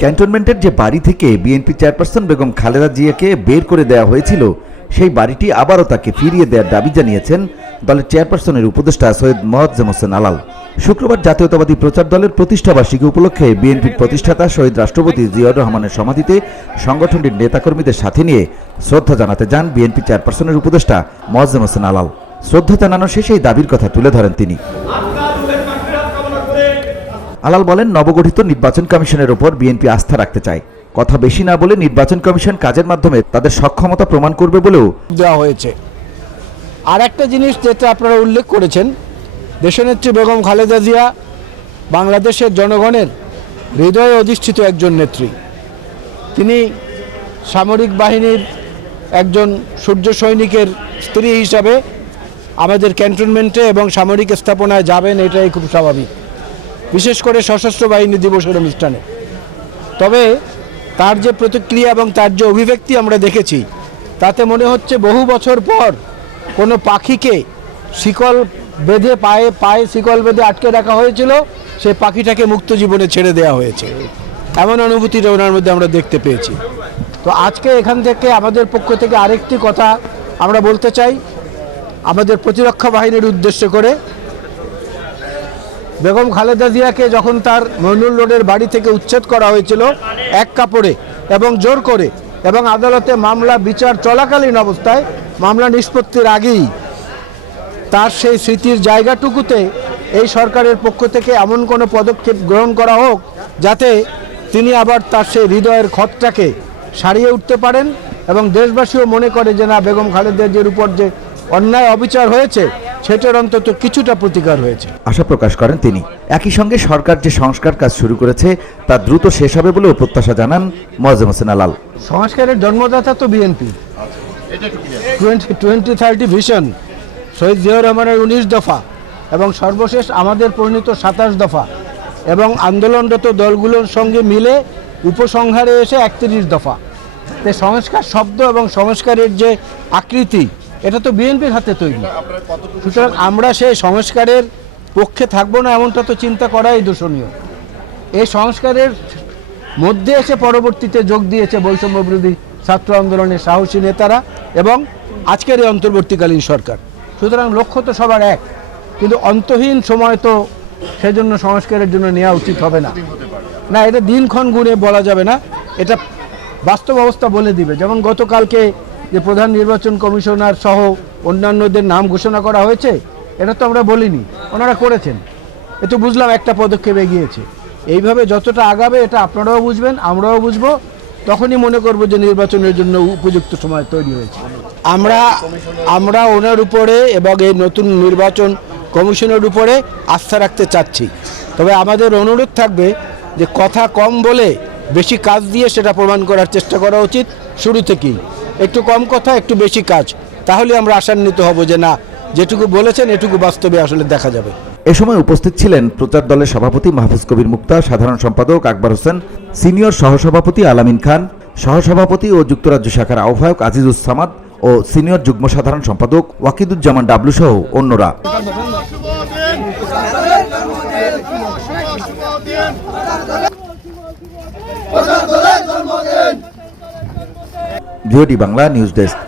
ক্যান্টনমেন্টের যে বাড়ি থেকে বিএনপি চেয়ারপারসন বেগম খালেদা জিয়াকে বের করে দেওয়া হয়েছিল সেই বাড়িটি আবারও তাকে ফিরিয়ে দেওয়ার দাবি জানিয়েছেন দলের চেয়ারপারসনের উপদেষ্টা সৈয়দ মোয়াজ্জেম হোসেন আলাল। শুক্রবার জাতীয়তাবাদী প্রচার দলের প্রতিষ্ঠাবার্ষিকী উপলক্ষে বিএনপির প্রতিষ্ঠাতা শহীদ রাষ্ট্রপতি জিয়াউর রহমানের সমাধিতে সংগঠনটির নেতাকর্মীদের সাথে নিয়ে শ্রদ্ধা জানাতে যান বিএনপি চেয়ারপারসনের উপদেষ্টা মোয়াজ্জেম হোসেন আলাল। শ্রদ্ধা জানানো শেষে এই দাবির কথা তুলে ধরেন তিনি। আলাল বলেন, নবগঠিত নির্বাচন কমিশনের ওপর বিএনপি আস্থা রাখতে চায়। কথা বেশি না বলে নির্বাচন কমিশন কাজের মাধ্যমে তাদের সক্ষমতা প্রমাণ করবে বলেও দেওয়া হয়েছে। আর একটা জিনিস যেটা আপনারা উল্লেখ করেছেন, দেশনেত্রী বেগম খালেদা জিয়া বাংলাদেশের জনগণের হৃদয়ে অধিষ্ঠিত একজন নেত্রী। তিনি সামরিক বাহিনীর একজন সূর্য সৈনিকের স্ত্রী হিসাবে আমাদের ক্যান্টনমেন্টে এবং সামরিক স্থাপনায় যাবেন, এটাই খুব স্বাভাবিক, বিশেষ করে সশস্ত্র বাহিনী দিবসের অনুষ্ঠানে। তবে তার যে প্রতিক্রিয়া এবং তার যে অভিব্যক্তি আমরা দেখেছি, তাতে মনে হচ্ছে বহু বছর পর কোনো পাখিকে শিকল বেঁধে পায়ে শিকল বেঁধে আটকে রাখা হয়েছিল, সেই পাখিটাকে মুক্ত জীবনে ছেড়ে দেওয়া হয়েছে, এমন অনুভূতিটা ওনার মধ্যে আমরা দেখতে পেয়েছি। তো আজকে এখান থেকে আমাদের পক্ষ থেকে আরেকটি কথা আমরা বলতে চাই, আমাদের প্রতিরক্ষা বাহিনীর উদ্দেশ্য করে। বেগম খালেদা জিয়াকে যখন তার মইনুল রোডের বাড়ি থেকে উচ্ছেদ করা হয়েছিল এক কাপড়ে এবং জোর করে, এবং আদালতে মামলা বিচার চলাকালীন অবস্থায় মামলা নিষ্পত্তির আগেই তার সেই স্মৃতির জায়গাটুকুতে এই সরকারের পক্ষ থেকে এমন কোনো পদক্ষেপ গ্রহণ করা হোক যাতে তিনি আবার তার সেই হৃদয়ের ক্ষতটাকে সারিয়ে উঠতে পারেন এবং দেশবাসীও মনে করে যে না, বেগম খালেদা জিয়ার উপর যে অন্যায় অবিচার হয়েছে সেটার অন্তত কিছুটা প্রতিকার হয়েছে, আশা প্রকাশ করেন তিনি। একই সঙ্গে সরকার যে সংস্কার কাজ শুরু করেছে তা দ্রুত শেষ হবে বলেও প্রত্যাশা জানান মোয়াজ্জেম হোসেন আলাল। সংস্কারের জন্মদাতা তো বিএনপি। 2030 ভিশন, শহীদ জিয়াউর রহমানের 19 দফা এবং সর্বশেষ আমাদের পরিণত 27 দফা এবং আন্দোলনরত দলগুলোর সঙ্গে মিলে উপসংহারে এসে 31 দফা। তাই সংস্কার শব্দ এবং সংস্কারের যে আকৃতি, এটা তো বিএনপির হাতে তৈরি। সুতরাং আমরা সেই সংস্কারের পক্ষে থাকবো না এমনটা তো চিন্তা করাই দূষণীয়। এই সংস্কারের মধ্যে এসে পরবর্তীতে যোগ দিয়েছে বৈষম্য বিরোধী ছাত্র আন্দোলনের সাহসী নেতারা এবং আজকের এই অন্তর্বর্তীকালীন সরকার। সুতরাং লক্ষ্য তো সবার এক, কিন্তু অন্তহীন সময় তো সেজন্য সংস্কারের জন্য নেওয়া উচিত হবে না। না, এটা দিনক্ষণ গুণে বলা যাবে না, এটা বাস্তব অবস্থা বলে দিবে। যেমন গতকালকে যে প্রধান নির্বাচন কমিশনার সহ অন্যান্যদের নাম ঘোষণা করা হয়েছে, এটা তো আমরা বলিনি, ওনারা করেছেন, এতো বুঝলাম একটা পদক্ষেপ এগিয়েছে। এইভাবে যতটা আগাবে এটা আপনারাও বুঝবেন, আমরাও বুঝবো, তখনই মনে করব যে নির্বাচনের জন্য উপযুক্ত সময় তৈরি হয়েছে। আমরা ওনার উপরে এবং এই নতুন নির্বাচন কমিশনের উপরে আস্থা রাখতে চাচ্ছি। তবে আমাদের অনুরোধ থাকবে যে কথা কম বলে বেশি কাজ দিয়ে সেটা প্রমাণ করার চেষ্টা করা উচিত শুরু থেকেই। একটু কম কথা, একটু বেশি কাজ, তাহলে আমরা আশান্বিত হব যে না, যেটুকু বলেছেন এটুকু বাস্তবে আসলে দেখা যাবে। এ সময় উপস্থিত ছিলেন প্রচার দলের সভাপতি মাহফুজ কবির মুক্তা, সাধারণ সম্পাদক আকবর হোসেন, সিনিয়র সহসভাপতি আলামিন খান, সহসভাপতি ও যুক্তরাজ্য শাখার আহ্বায়ক আজিজুস সামাদ ও সিনিয়র যুগ্ম সাধারণ সম্পাদক ওয়াকিদুজ্জামান ডাবলু সহ অন্যরা। VOD Bangla news desk.